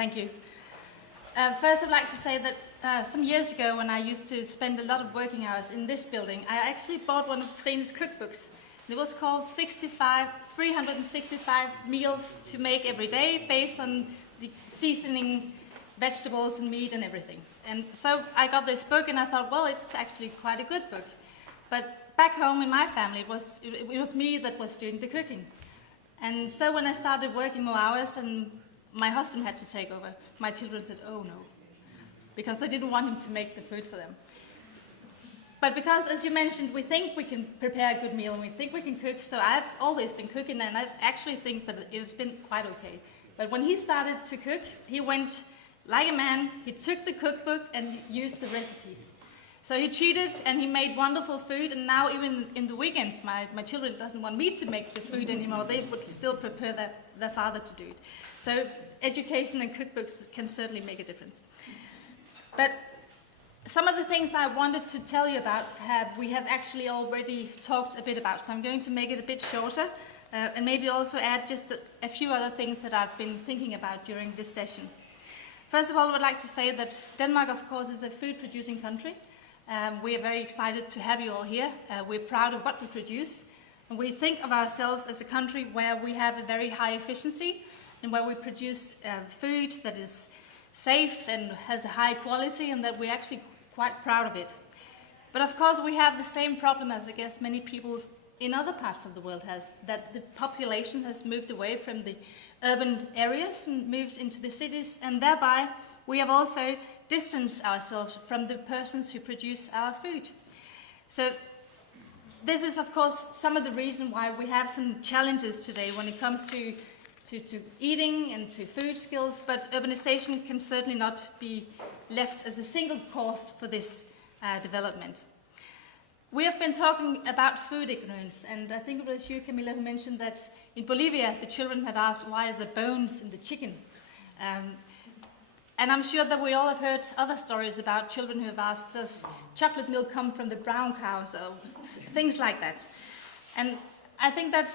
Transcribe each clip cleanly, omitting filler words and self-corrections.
Thank you. First, I'd like to say that some years ago, when I used to spend a lot of working hours in this building, I actually bought one of Trine's cookbooks. It was called 365 meals to make every day based on the seasoning, vegetables and meat and everything. And so I got this book and I thought, well, it's actually quite a good book. But back home in my family, it was me that was doing the cooking. And so when I started working more hours and my husband had to take over, my children said, oh no, because they didn't want him to make the food for them. But because, as you mentioned, we think we can prepare a good meal and we think we can cook, so I've always been cooking and I actually think that it's been quite okay. But when he started to cook, he went like a man, he took the cookbook and used the recipes. So he cheated and he made wonderful food, and now even in the weekends, my children doesn't want me to make the food anymore. They would still prepare their father to do it. So education and cookbooks can certainly make a difference. But some of the things I wanted to tell you about we have actually already talked a bit about, so I'm going to make it a bit shorter and maybe also add just a few other things that I've been thinking about during this session. First of all, I would like to say that Denmark, of course, is a food-producing country. We are very excited to have you all here. We're proud of what we produce, and we think of ourselves as a country where we have a very high efficiency and where we produce food that is safe and has a high quality, and that we're actually quite proud of it. But of course we have the same problem as I guess many people in other parts of the world has, that the population has moved away from the urban areas and moved into the cities, and thereby we have also distanced ourselves from the persons who produce our food. So this is of course some of the reason why we have some challenges today when it comes to eating and to food skills, but urbanization can certainly not be left as a single cause for this development. We have been talking about food ignorance, and I think it was you, Camilla, who mentioned that in Bolivia the children had asked, why is there bones in the chicken? And I'm sure that we all have heard other stories about children who have asked, does chocolate milk come from the brown cows, or things like that. And I think that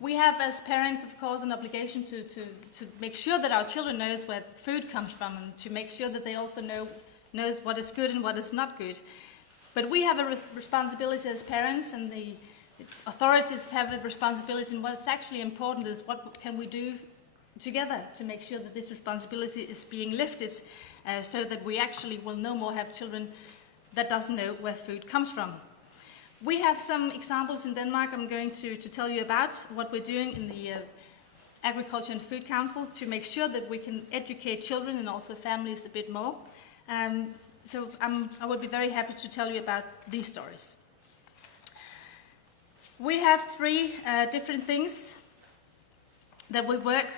we have, as parents, of course, an obligation to make sure that our children knows where food comes from, and to make sure that they also knows what is good and what is not good. But we have a responsibility as parents, and the authorities have a responsibility, and what's actually important is what can we do together to make sure that this responsibility is being lifted, so that we actually will no more have children that doesn't know where food comes from. We have some examples in Denmark I'm going to tell you about, what we're doing in the Agriculture and Food Council to make sure that we can educate children and also families a bit more. So I would be very happy to tell you about these stories. We have three different things that we work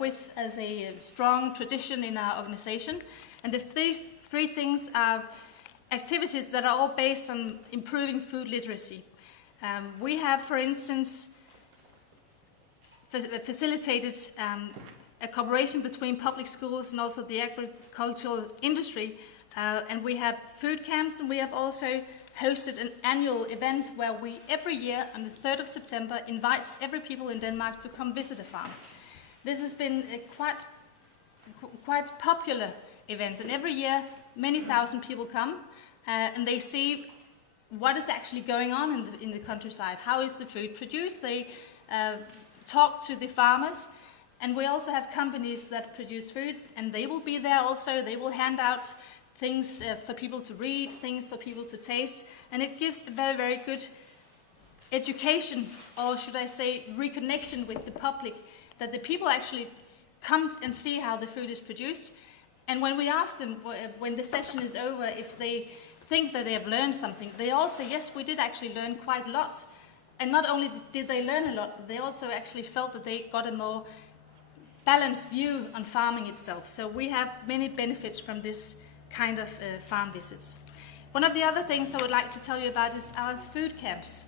with as a strong tradition in our organization, and the three things are activities that are all based on improving food literacy. We have, for instance, facilitated a cooperation between public schools and also the agricultural industry, and we have food camps, and we have also hosted an annual event where we every year on the 3rd of September invites every people in Denmark to come visit a farm. This has been a quite popular event, and every year many thousand people come and they see what is actually going on in the countryside. How is the food produced? They talk to the farmers, and we also have companies that produce food, and they will be there also. They will hand out things for people to read, things for people to taste, and it gives a very, very good education, or should I say reconnection with the public, that the people actually come and see how the food is produced. And when we ask them, when the session is over, if they think that they have learned something, they all say, yes, we did actually learn quite a lot. And not only did they learn a lot, but they also actually felt that they got a more balanced view on farming itself. So we have many benefits from this kind of farm visits. One of the other things I would like to tell you about is our food camps.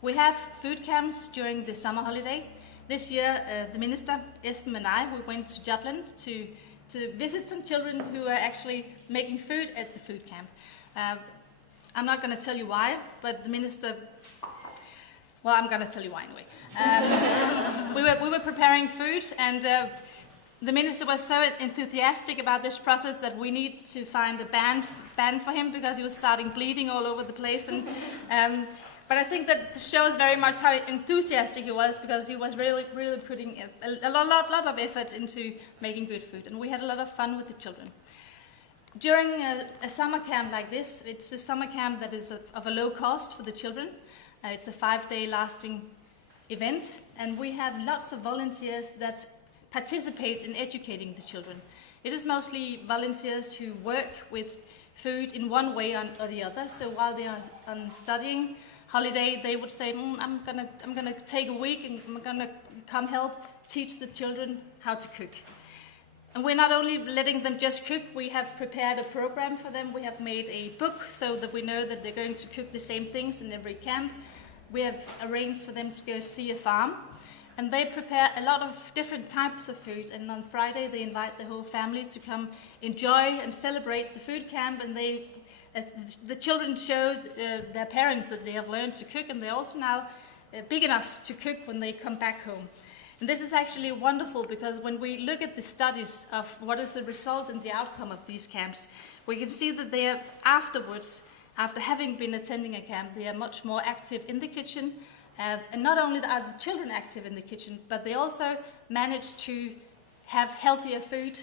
We have food camps during the summer holiday. This year, the minister, Esben, and I, we went to Jutland to visit some children who are actually making food at the food camp. I'm not going to tell you why, but the minister, well, I'm going to tell you why anyway. We were preparing food, and the minister was so enthusiastic about this process that we need to find a band for him because he was starting bleeding all over the place. And but I think that shows very much how enthusiastic he was, because he was really putting a lot of effort into making good food, and we had a lot of fun with the children. During a summer camp like this, it's a summer camp that is of a low cost for the children. It's a 5-day lasting event, and we have lots of volunteers that participate in educating the children. It is mostly volunteers who work with food in one way or the other. So while they are on studying holiday, they would say, I'm gonna take a week and I'm gonna come help teach the children how to cook. And we're not only letting them just cook, we have prepared a program for them. We have made a book so that we know that they're going to cook the same things in every camp. We have arranged for them to go see a farm, and they prepare a lot of different types of food. And on Friday, they invite the whole family to come enjoy and celebrate the food camp. And the children show their parents that they have learned to cook, and they're also now big enough to cook when they come back home. And this is actually wonderful, because when we look at the studies of what is the result and the outcome of these camps, we can see that they are afterwards, after having been attending a camp, they are much more active in the kitchen. And not only are the children active in the kitchen, but they also manage to have healthier food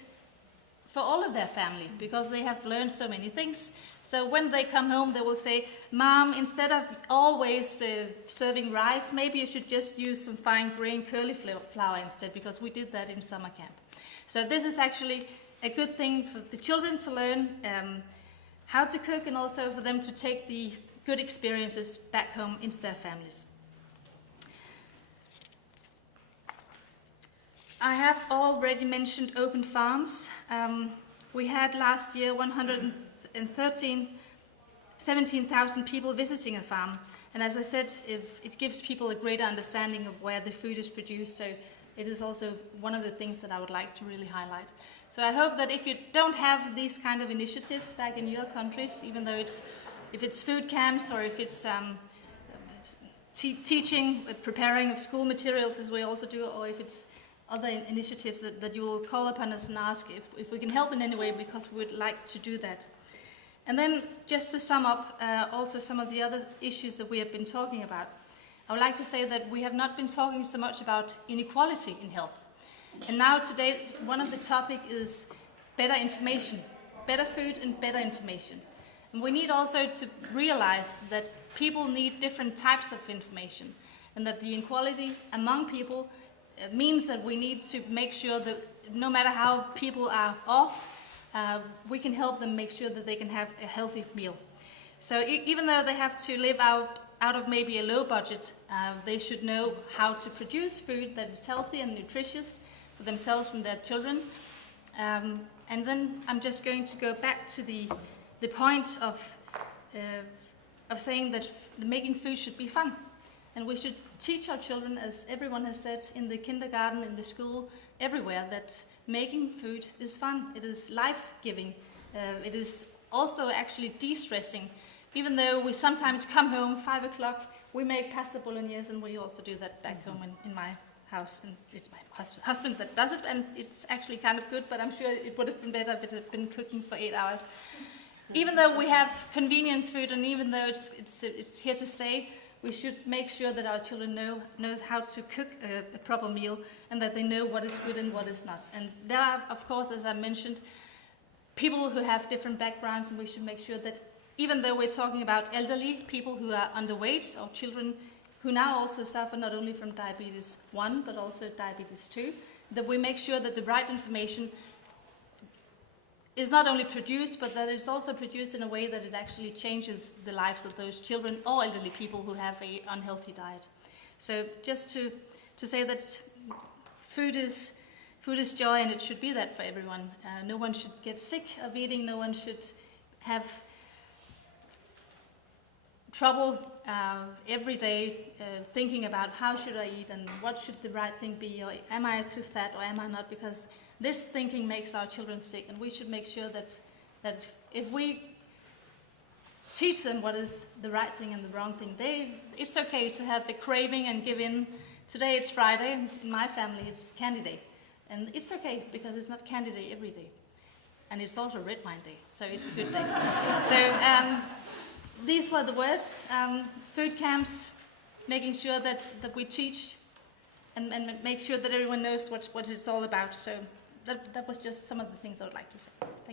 for all of their family, because they have learned so many things. So when they come home, they will say, Mom, instead of always serving rice, maybe you should just use some fine grain curly flour instead, because we did that in summer camp. So this is actually a good thing for the children to learn how to cook, and also for them to take the good experiences back home into their families. I have already mentioned open farms. We had last year 17,000 people visiting a farm. And as I said, it gives people a greater understanding of where the food is produced. So it is also one of the things that I would like to really highlight. So I hope that if you don't have these kind of initiatives back in your countries, even though if it's food camps, or if it's teaching, preparing of school materials, as we also do, or if it's other initiatives, that you will call upon us and ask if we can help in any way, because we would like to do that. And then, just to sum up also some of the other issues that we have been talking about, I would like to say that we have not been talking so much about inequality in health. And now today, one of the topics is better information, better food and better information. And we need also to realize that people need different types of information, and that the inequality among people means that we need to make sure that no matter how people are off, we can help them make sure that they can have a healthy meal. So even though they have to live out of maybe a low budget, they should know how to produce food that is healthy and nutritious for themselves and their children. And then I'm just going to go back to the point of saying that making food should be fun. And we should teach our children, as everyone has said, in the kindergarten, in the school, everywhere, that making food is fun. It is life-giving. It is also actually de-stressing. Even though we sometimes come home 5 o'clock, we make pasta bolognese, and we also do that back home in my house. And it's my husband that does it, and it's actually kind of good, but I'm sure it would have been better if it had been cooking for 8 hours. Even though we have convenience food, and even though it's here to stay, we should make sure that our children knows how to cook a proper meal, and that they know what is good and what is not. And there are, of course, as I mentioned, people who have different backgrounds, and we should make sure that even though we're talking about elderly, people who are underweight, or children who now also suffer not only from diabetes 1, but also diabetes 2, that we make sure that the right information is not only produced, but that it's also produced in a way that it actually changes the lives of those children or elderly people who have an unhealthy diet. So just to say that food is joy, and it should be that for everyone. No one should get sick of eating. No one should have trouble every day thinking about how should I eat and what should the right thing be, or am I too fat or am I not, because this thinking makes our children sick, and we should make sure that if we teach them what is the right thing and the wrong thing, it's okay to have a craving and give in. Today it's Friday, and in my family it's Candy Day. And it's okay, because it's not Candy Day every day. And it's also Red Wine Day, so it's a good day. So these were the words. Food camps, making sure that we teach and make sure that everyone knows what it's all about. So that was just some of the things I would like to say. Thank you.